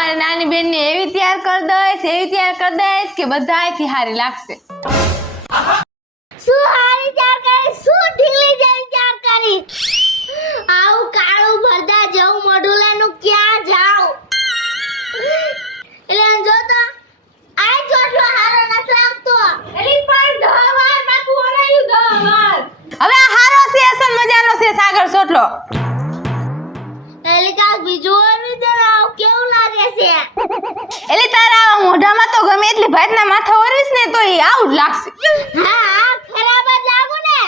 મારી નાની બેનને એવી તૈયાર કરી દઈશ કે બધાયથી હારી લાગશે. શું હારી તૈયાર કરી, શું ઢીલી જેવી તૈયાર કરી. આવું કાળું ભરદા જવું મોઢું લઈને ક્યાં જાવ. એટલે જો તો આ ચોટલો હારો નથી લાગતો. એલી પણ 10 વાર માથું ઓરાયું 10 વાર. હવે આ હારો છે અસલ મજાનો છે સાગર સોટલો. એલી કાક બીજું ઓરવી દે ને આવ કેવું લાગે છે. એલી તારા મોઢામાં તો ગમે એટલી ભાતના માથા ઓરવીશ ને તો એ આવું જ લાગશે. હા ખરાબ જ લાગુ ને.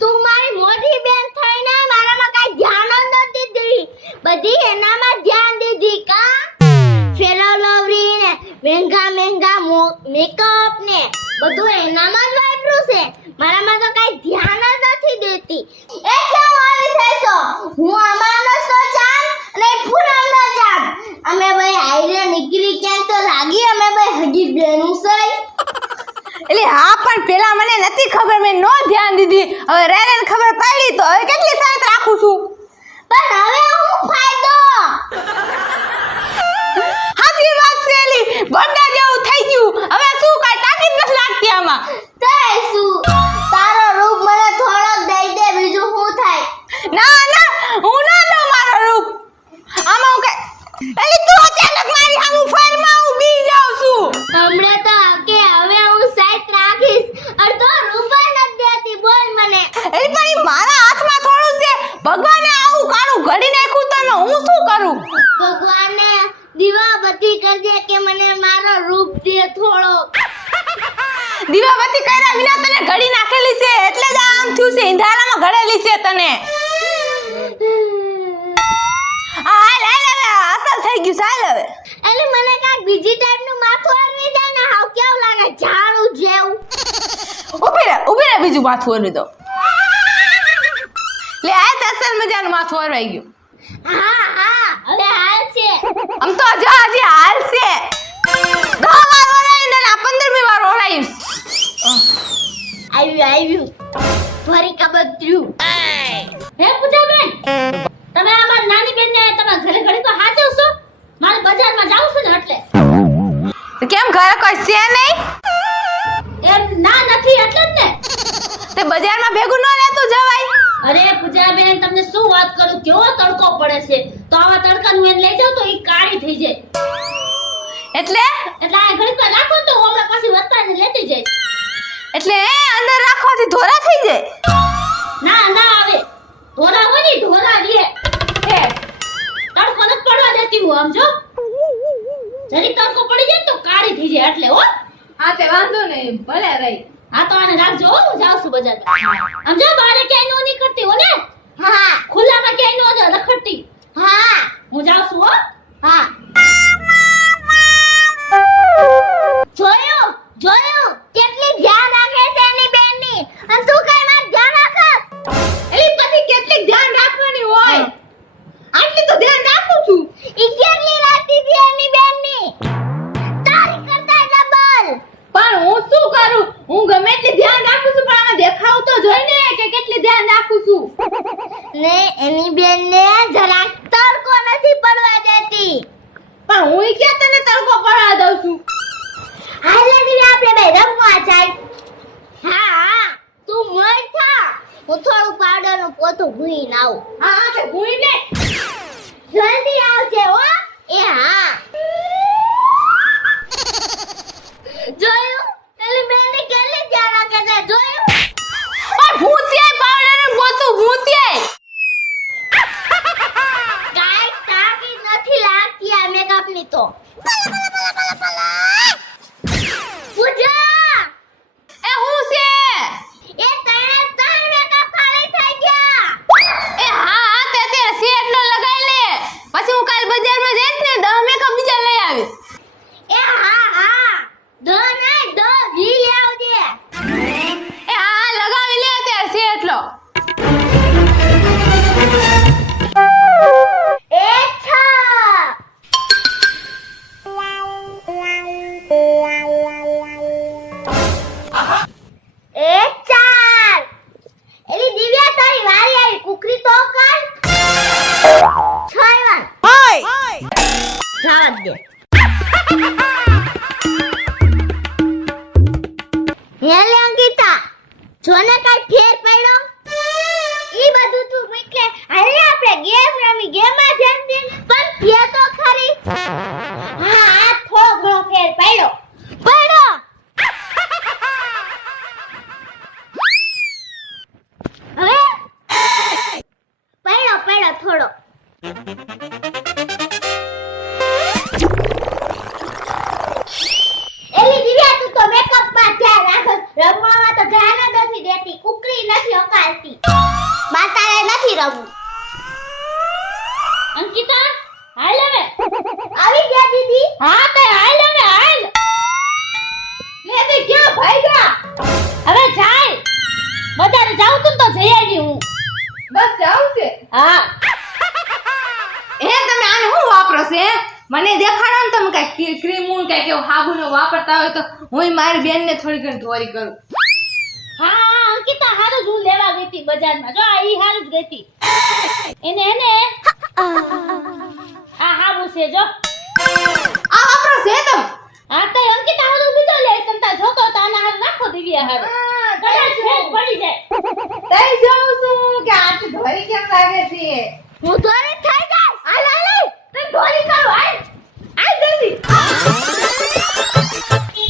તું મારી મોટી બેન થઈને મારામાં કાઈ ધ્યાન જ નથી દીધી. બધી એનામાં ધ્યાન દીધી કા. ફેરો લવરી ને મહેંગા મેકઅપ ને બધું એનામાં જ વાપરું છે. મારામાં તો કાઈ ધ્યાન જ નથી દેતી. એટલે હું આવી થઈ છો. હું અમારનો સો ચાલ અને પૂનમનો ચાલ. અમે ભાઈ આઈરે નીકળી ક્યાં તો લાગી અમે ભાઈ હજી બેનું છે. એટલે હા પણ પેલા મને નથી ખબર, મેં નો ધ્યાન દીધી. હવે રેને ખબર પડી તો હવે કેટલી સાત રાખું છું. પણ હવે હું ફાયદો. હાચી વાત છે એલી, બડા જેવું થઈ ગયું. હવે શું કાઈ તાકીદ નથી લાગતી આમાં. થાય શું તારો રૂપ મને થોડોક દઈ દે બીજું શું થાય. ના ના હું ના દઉં મારો રૂપ. આમાં હું કઈ એલી તું અચાનક મારી સામું ફરમાં હું બી જાઉં છું. હમણે તો કે હવે હું સાઈડ રાખીશ અડધો રૂપિયા નથી દેતી બોલ મને. એલી પણ ઈ મારા હાથમાં થોડું છે. ભગવાને આવું કાળું ઘડી નાખ્યું તો એમાં હું શું કરું. ભગવાને દીવાબત્તી કરજે કે મને મારો રૂપ દે થોડો. દીવાબત્તી કર્યા વિના તને ઘડી નાખેલી છે એટલે જ આમ થયું છે. ઇંધારામાં ઘડેલી છે તને. હાલ હાલ હવે અસલ થઈ ગયું ચાલ હવે. એટલે મને કાક બીજી ટાઈપનું માથું આરવી દે ને હાવ કેવું લાગે ઝાડુ જેવું. ઉભી રે બીજું માથું ઓરવી દો. લે આ તો અસલ મજાનું માથું ઓરવાઈ ગયું. હા હા હવે હાલ છે. આમ તો જો હજી હાલ છે. 10 વાર ઓરાઈ ને આ 15મી વાર ઓરાઈશ. આવ્યું ફરી કબત્ર્યું. હે પૂજાબેન, તમે અમાર નાની બેનને તમે ઘરે ઘડી તો હાચવશો? મારે બજારમાં જાવું છે ને એટલે. કેમ ઘરે કોઈ છે નહીં? એમ ના નથી એટલે જ ને. તે બજારમાં ભેગું ન લેતું જવાય. અરે પૂજાબેન તમને શું વાત કરું, કેવો તડકો પડે છે. તો આવા તડકાનું એને લઈ જાવ તો ઈ કાળી થઈ જાય. એટલે એટલે આ ઘડી પર રાખો તો હું હમણાં પાછી વસ્તાને લેતી જઈશ. એટલે અંદર રાખવાથી ધોરા થઈ જાય. ના ના આવે ધોરા હોય ને ધોરા રે. હે તડકો ન પડવા દેતી હું સમજો. જરી તડકો પડી જાય ને તો કાળી થઈ જાય એટલે હો. હા તે વાંધો નહીં ભલે રહી. હા તો આને રાખજો હો, હું જાઉં છું બજારમાં. સમજો બારે ક્યાંય નો નીકળતી હો ને. હા ખુલ્લામાં ક્યાંય નો રખડતી. હા હું જાઉં છું હો. હા જોયું કેટલી ધ્યાન રાખે છે એની બેનની. અને તું કઈ માર ધ્યાન રાખસ. એલી પછી કેટલી ધ્યાન રાખવાની હોય. આટલી તો ધ્યાન રાખું છું. ઈ કેટલી રાખતી હતી એની બેનની. તારી કરતા ડબલ. પણ હું શું કરું, હું ગમે એટલી ધ્યાન રાખું છું પણ આમાં દેખાવ તો જોઈ ને કે કેટલી ધ્યાન રાખું છું. ને એની બેનને જરાક તડકો નથી પડવા દેતી. પણ હું ક્યાં તને તડકો પડવા દઉં છું. હાલે દીદી આપણે બે રમવા જાય. હા હા તું મોર થા. હું થોડું પાવડરનું પોતું ભૂઈને આવું. હા હા તે ભૂઈ ને. જલ્દી આવજે હો. એ હા જોયું એલી બેનને કેટલી ધ્યાન રાખે છે જોયું. પણ ભૂતિયાય પાવડર ને ગોતું ભૂતિયાય. કાઈ તાકી નથી લાગતી આ મેકઅપની તો. પૂજા એ હું છે. એ તને ત્રણ મેકઅપ ખાલી થઈ ગયા. એ હા હા તે અત્યારે સેટ નો લગાઈ લે. પછી હું કાલ બજારમાં જઈશ ને 10 મેકઅપ બીજા લઈ આવીશ. એ હા હા દો નહીં દે. હેલે અંકિતા, જોને કાઈ ફેર પડ્યો? ઈ બધું તું મૂકે, હાલે આપણે ગેમ રમી, ગેમમાં ધ્યાન દે. પણ ફેર તો ખરી. હા, આ થોડો ઘણો ફેર પડ્યો. હવે પડ્યો થોડો. એલી દિવ્યા, તું તો મેકઅપ માં ધ્યાન રાખસ, રમવામાં તો ધ્યાન જ નથી દેતી, કુકરી નથી હકાલતી. માતાએ નથી રમવું. અંકિતા હાલ હવે. આવી ગયા દીદી? હા તે હાલ હવે હાલ. લે તે ક્યાં ભાગ્યા? હવે જાય. બજારે જાઉં તું તો જઈ આવી હું. બસ જાવ છે. હા તમે આને શું વાપરો છે? મને દેખાડો ને તમે કઈ ક્રીમ કઈ કેવું સાબુનો વાપરતા હોય તો હું મારી બેનને થોડી ઘણી ધોરી કરું. હા અંકિતા હારું જ હું લેવા ગઈ હતી બજારમાં. જો આ ઈ હારું જ ગઈ હતી. એને આ હાબુ છે જો. આ વાપરો છે તમે? હા તો અંકિતા હારું બીજો લે તમતા જોતો તો આના હારું રાખો દિવ્યા હારું. કદાચ ફેર પડી જાય. તઈ જાઉં છું કે આટ ધોરી કેમ લાગે છે? હું ધોરી થઈ જાઈશ. હાલ તને ધોરી કરો હાલ. હાલ જલ્દી.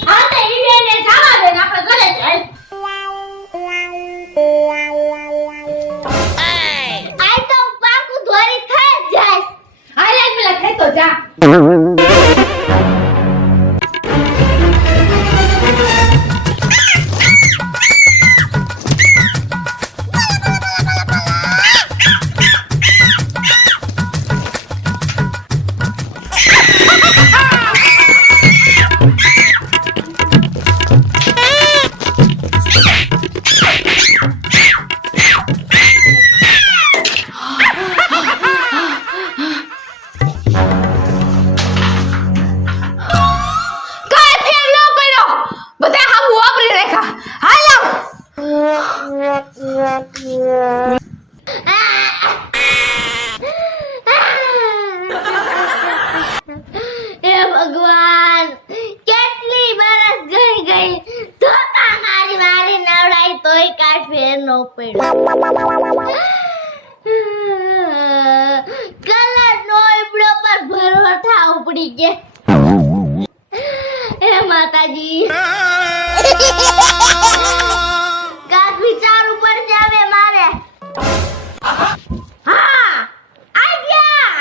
હા તો ઈ બેને જવા દે ને આપણે ઘરે જ હાલ. આઈ તો પાકું ધોરી થઈ જ જાઈશ. હાલ એક પેલા થઈ તો જા. હે ભગવાન, કેટલી બરસ ગઈ ધોકા મારી નવડાઈ તોય કાઈ ફેર નો પડ્યો. કલર નો ibડો પર ભરોઠા ઉપડી ગયા. હે માતાજી, કાક વિચારવું પડશે હવે મારે. હા, આઈડિયા.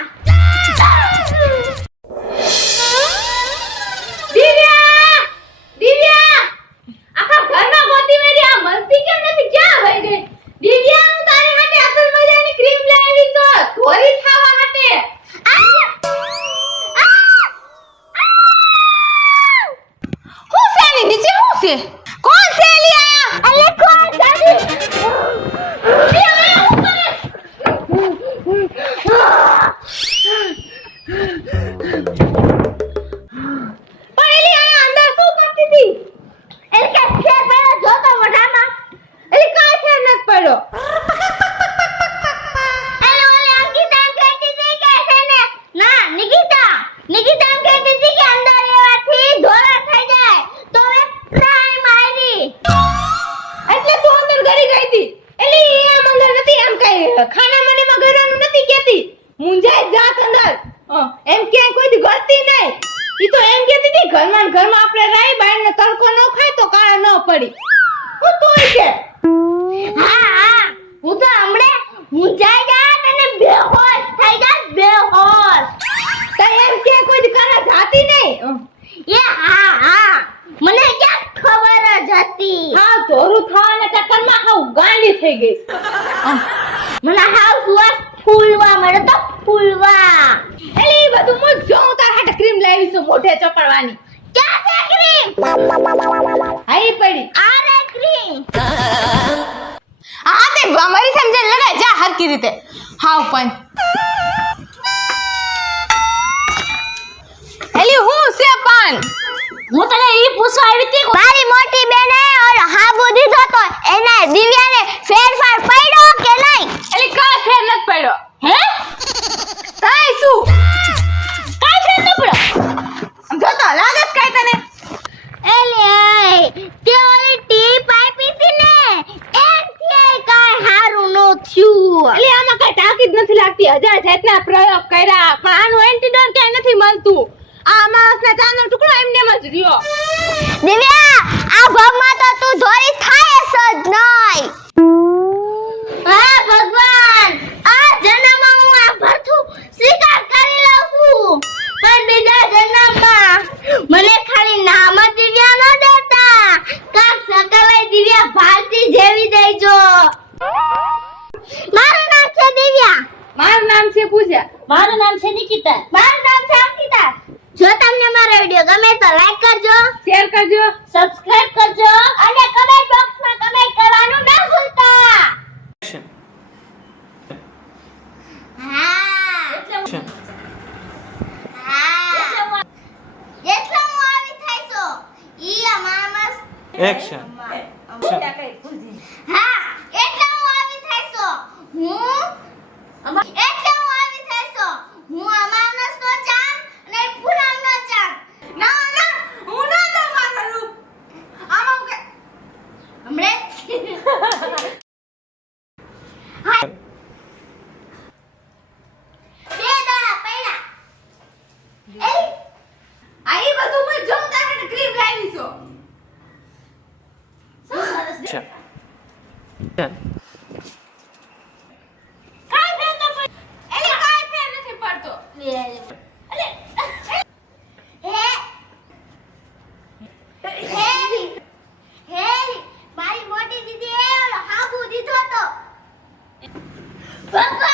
દિવ્યા આખા ઘરમાં ગોતી મેરી આ મલતી કેમ નથી? ક્યાં વઈ ગઈ? દિવ્યા હું તારી માટે અસલ મજાની ક્રીમ લાવી તો ધોરી ખાવા માટે. હું છે ની નીચે હું છે? કોણ છે એલી આયા? અલે કોણ જાની? ખાના મને માં ઘરનું નથી કેતી. મુંજાઈ જાત અંદર. એમ કે કોઈ દી ગળતી નહીં. ઈ તો એમ કેતી હતી ઘરમાં આપણે રાઈ બાયને તડકો ન ખાય તો કાળા ન પડી. હું તોય કે હા, હું તો હમણે મુંજાઈ જાત અને બેહોશ થઈ જાત, બેહોશ. તો એમ કે કોઈ દી કાળા જાતી નહીં. હા, મને ક્યાં ખબર જ હતી. હા ધોરું થવાના ચક્કરમાં હાવ ગાંડી થઈ ગઈ. મને હાવ સુવાસ ફૂલવા મળે તો ફૂલવા. એલી બધું હું જોઉં તાર હાટે ક્રીમ લાવી છું મોઢે ચોપડવાની. ક્યાં છે ક્રીમ? આઈ પડી. આરે ક્રીમ. આ તે મારી સમજણ લગાય જા હરકી રીતે. હાવ પણ એલી હું છે પણ હું તને ઈ પૂછવા આવી હતી. મારી મોટી બેને ઓલો હાબુ દીધો તો એને દિવ્યાને ફેરફાર પડ્યો કે નહીં? એલી કાઈ ફેર નથી પડ્યો. હે કાઈ શું? કાઈ ફેર ન પડ્યો? કઈ તાકીદ નથી લાગતી 1000 જાતના પ્રયોગ કર્યા પણ આનું એન્ટીડોટ ક્યાંય નથી મળતું આ માણસના ચાનો ટુકડો એમને જ રહ્યો દિવ્યા આ ભગમાં તો તું ધોરી થાય જ નહીં હા ભગવાન આ જન્મમાં હું આ ભરથું સ્વીકાર કરી લઉં છું પણ બીજા જન્મમાં મને ખાલી નામ જ દિવ્યા ન દેતા કાક સકલે દિવ્યા ભારતી જેવી દેજો મારું નામ છે દિવ્યા મારું નામ છે પૂજા મારું નામ છે નિકિતા મારું નામ છે અંકિતા જો તમને મારો વિડિયો ગમે તો લાઈક કરજો શેર કરજો સબસ્ક્રાઇબ કરજો અને કમેન્ટ બોક્સમાં કમેન્ટ કરવાનું ના ભૂલતા હા જેટલો હું આવી થાય છો ઈ આ માણસ એક્શન હા એટલો હું આવી થાય છો હું આવી થાય છો હું આ માણસનો ચાંદ અને પૂનમનો ચાંદ ના ના હું ના દઉં મારું રૂપ આમાં હું કે હમણે બે દાડા પહેલા આઈ બધું મત જોઉં તારે ક્રીમ લાવી છો એક્શન કાઈ ફેર ન પડ એટલે કાઈ ફેર નથી પડતો હે મારી મોટી દીદી એ ઓલો હાબુ દીધો તો ભગવાન